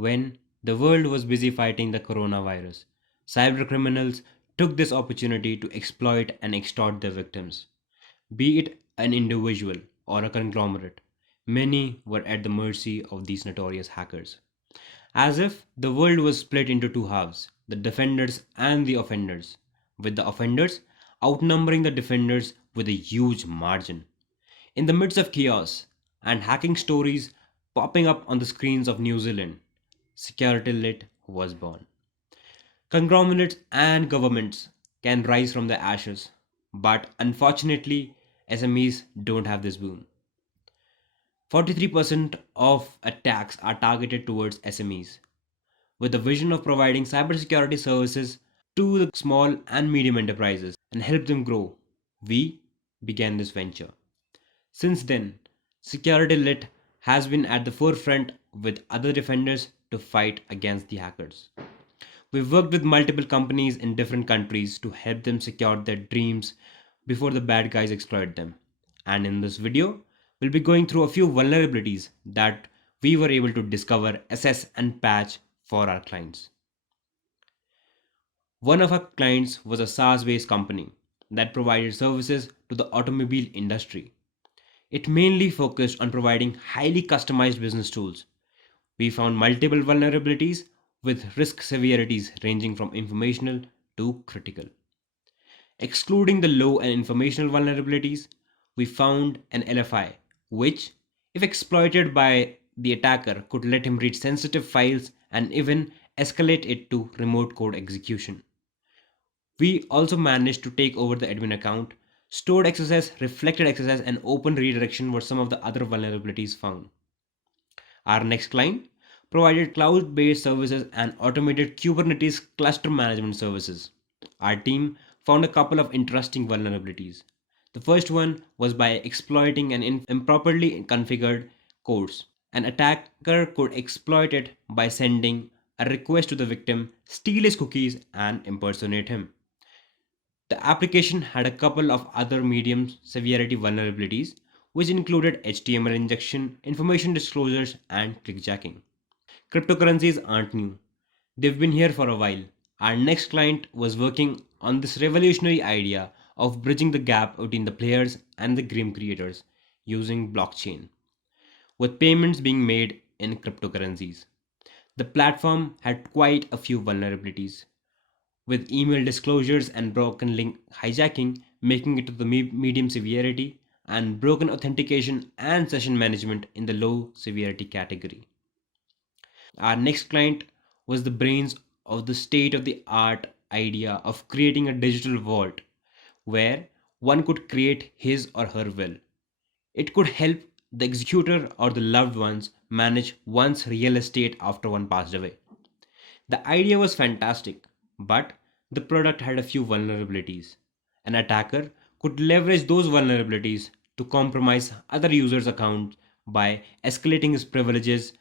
When the world was busy fighting the coronavirus, cybercriminals took this opportunity to exploit and extort their victims. Be it an individual or a conglomerate, many were at the mercy of these notorious hackers. As if the world was split into two halves, the defenders and the offenders, with the offenders outnumbering the defenders with a huge margin. In the midst of chaos and hacking stories popping up on the screens of New Zealand, Security Lit was born. Conglomerates and governments can rise from the ashes, but unfortunately, SMEs don't have this boon. 43% of attacks are targeted towards SMEs, with the vision of providing cybersecurity services to the small and medium enterprises and help them grow. We began this venture. Since then, Security Lit has been at the forefront with other defenders to fight against the hackers. We've worked with multiple companies in different countries to help them secure their dreams before the bad guys exploit them. And in this video, we'll be going through a few vulnerabilities that we were able to discover, assess, and patch for our clients. One of our clients was a SaaS based company that provided services to the automobile industry. It mainly focused on providing highly customized business tools. We found multiple vulnerabilities with risk severities ranging from informational to critical. Excluding the low and informational vulnerabilities, we found an LFI, which, if exploited by the attacker, could let him read sensitive files and even escalate it to remote code execution. We also managed to take over the admin account. Stored access, reflected access, and open redirection were some of the other vulnerabilities found. Our next client provided cloud based services and automated Kubernetes cluster management services. Our team found a couple of interesting vulnerabilities. The first one was by exploiting an improperly configured course. An attacker could exploit it by sending a request to the victim, steal his cookies, and impersonate him. The application had a couple of other medium severity vulnerabilities, which included HTML injection, information disclosures, and clickjacking. Cryptocurrencies aren't new, they've been here for a while. Our next client was working on this revolutionary idea of bridging the gap between the players and the game creators using blockchain, with payments being made in cryptocurrencies. The platform had quite a few vulnerabilities, with email disclosures and broken link hijacking making it to the medium severity, and broken authentication and session management in the low severity category. Our next client was the brains of the state of the art idea of creating a digital vault where one could create his or her will. It could help the executor or the loved ones manage one's real estate after one passed away. The idea was fantastic, but the product had a few vulnerabilities. An attacker could leverage those vulnerabilities to compromise other users' accounts by escalating his privileges,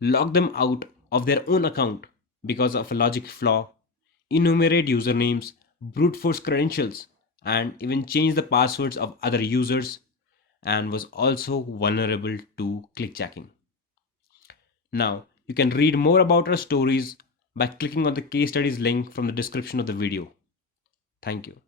lock them out of their own account because of a logic flaw, enumerate usernames, brute force credentials, and even change the passwords of other users, and was also vulnerable to clickjacking. Now, you can read more about our stories by clicking on the case studies link from the description of the video. Thank you.